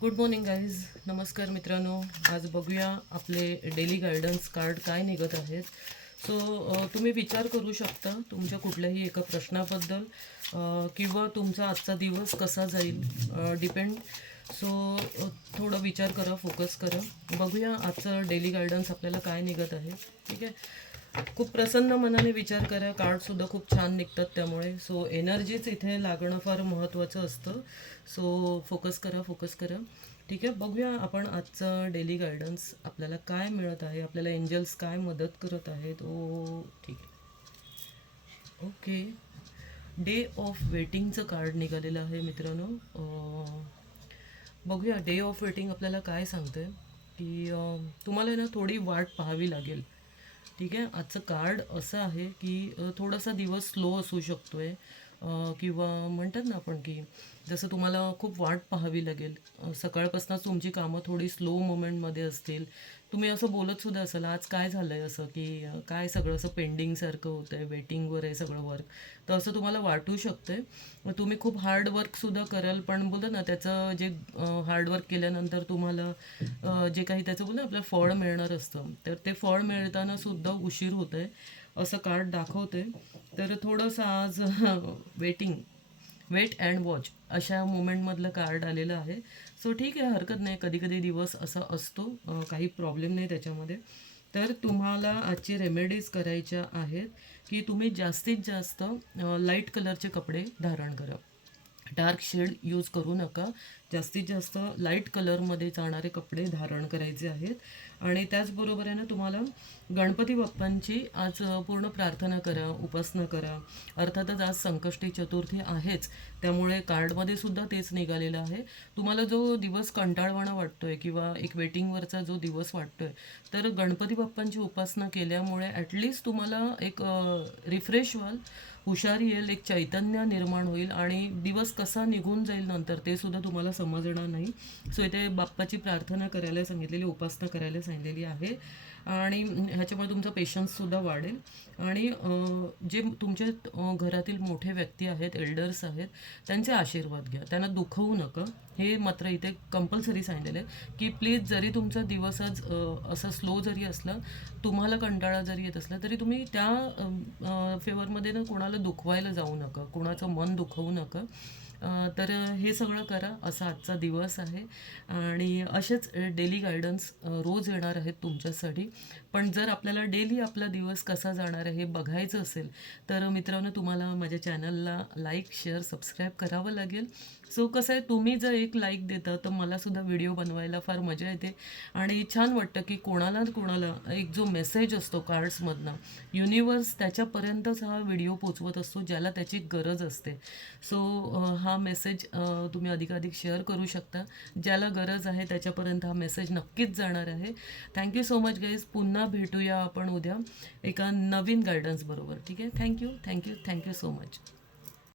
Good morning guys. नमस्कार मित्रांनो. आज बघूया आपले डेली गायडन्स कार्ड काय निघत आहेत. तुम्ही विचार करू शकता तुमच्या कुठल्याही एका प्रश्नाबद्दल किंवा तुमचा आजचा दिवस कसा जाईल डिपेंड. थोडं विचार करा, फोकस करा. बघूया आजचं डेली गायडन्स आपल्याला काय निघत आहे. ठीक आहे. खूप प्रसन्न मनाने विचार करा. कार्डसुद्धा खूप छान निघतात त्यामुळे. एनर्जीच इथे लागणं फार महत्त्वाचं असतं. फोकस करा, फोकस करा. ठीक आहे. बघूया आपण आजचं डेली गायडन्स आपल्याला काय मिळत आहे, आपल्याला एंजल्स काय मदत करत आहेत. ठीक आहे. ओके. डे ऑफ वेटिंगचं कार्ड निघालेलं आहे मित्रांनो. बघूया डे ऑफ वेटिंग आपल्याला काय सांगते की तुम्हाला ना थोडी वाट पाहावी लागेल. ठीक आहे. आजचं कार्ड असं आहे की थोडासा दिवस स्लो असू शकतो आहे किंवा म्हणतात ना आपण की जसं तुम्हाला खूप वाट पाहावी लागेल. सकाळपासूनच तुमची कामं थोडी स्लो मोमेंटमध्ये असतील. तुम्ही असं बोलतसुद्धा असाल आज काय झालं आहे असं की काय सगळं असं पेंडिंगसारखं होतं आहे, वेटिंगवर आहे सगळं वर्क. तर असं तुम्हाला वाटू शकतं आहे. मग तुम्ही खूप हार्डवर्कसुद्धा कराल, पण बोलतो ना त्याचं जे हार्डवर्क केल्यानंतर तुम्हाला जे काही त्याचं बोलतो आपलं फळ मिळणार असतं, तर ते फळ मिळताना सुद्धा उशीर होत आहे असं कार्ड दाखवते. तर थोडंसं आज वेट अँड वॉच अशा मोमेंटमधलं कार्ड आलेलं आहे. ठीक आहे, हरकत नाही. कधी कधी दिवस असा असतो, काही प्रॉब्लेम नाही त्याच्यामध्ये. तर तुम्हाला आजची रेमेडीज करायच्या आहेत की तुम्ही जास्तीत जास्त लाईट कलरचे कपडे धारण करा. डार्क शेड यूज करू नका. जास्तीत जास्त लाईट कलरमध्ये जाणारे कपडे धारण करायचे आहेत. आणि त्याचबरोबर आहे ना तुम्हाला गणपती बाप्पांची आज पूर्ण प्रार्थना करा, उपासना करा. अर्थातच आज संकष्टी चतुर्थी आहेच, त्यामुळे कार्डमध्ये सुद्धा तेच निघालेलं आहे. तुम्हाला जो दिवस कंटाळवाणा वाटतोय किंवा एक वेटिंगवरचा जो दिवस वाटतोय, तर गणपती बाप्पांची उपासना केल्यामुळे ॲटलिस्ट तुम्हाला एक रिफ्रेश व्हाल, हुशारी येईल, एक चैतन्य निर्माण होईल आणि दिवस कसा निघून जाईल नंतर ते सुद्धा तुम्हाला समजणार नाही. इथे बाप्पाची प्रार्थना करायला सांगितलेली, उपासना करायला सांगितलेली आहे. आणि ह्याच्यामुळे तुमचा पेशन्ससुद्धा वाढेल. आणि जे तुमचे घरातील मोठे व्यक्ती आहेत, एल्डर्स आहेत, त्यांचे आशीर्वाद घ्या. त्यांना दुखवू नका. हे मात्र इथे कंपल्सरी सांगितलेलं आहे की प्लीज, जरी तुमचा दिवस आज असा स्लो जरी असला, तुम्हाला कंटाळा जरी येत असला, तरी तुम्ही त्या फेवरमध्ये ना कोणाला दुखवायला जाऊ नका, कोणाचं मन दुखवू नका. तर हे सगळं करा. असा आजचा दिवस आहे. आणि असेच डेली गायडन्स रोज येणार आहेत तुमच्यासाठी. पण जर आपल्याला डेली आपला दिवस कसा जाणार आहे हे बघायचं असेल, तर मित्रांनो तुम्हाला माझ्या चॅनलला लाईक, शेअर, सबस्क्राईब करावं लागेल. कसं आहे, तुम्ही जर एक लाईक देता तर मलासुद्धा व्हिडिओ बनवायला फार मजा येते. आणि छान वाटतं की कोणाला कोणाला एक जो मेसेज असतो कार्ड्समधनं, युनिवर्स त्याच्यापर्यंतच हा व्हिडिओ पोचवत असतो ज्याला त्याची गरज असते. हा मेसेज तुम्ही अधिकाधिक शेअर करू शकता. ज्याला गरज आहे त्याच्यापर्यंत हा मेसेज नक्कीच जाणार आहे. Thank you so much guys. पुन्हा भेटूया आपण उद्या एका नवीन गायडन्स बरोबर. ठीक आहे. Thank you so much.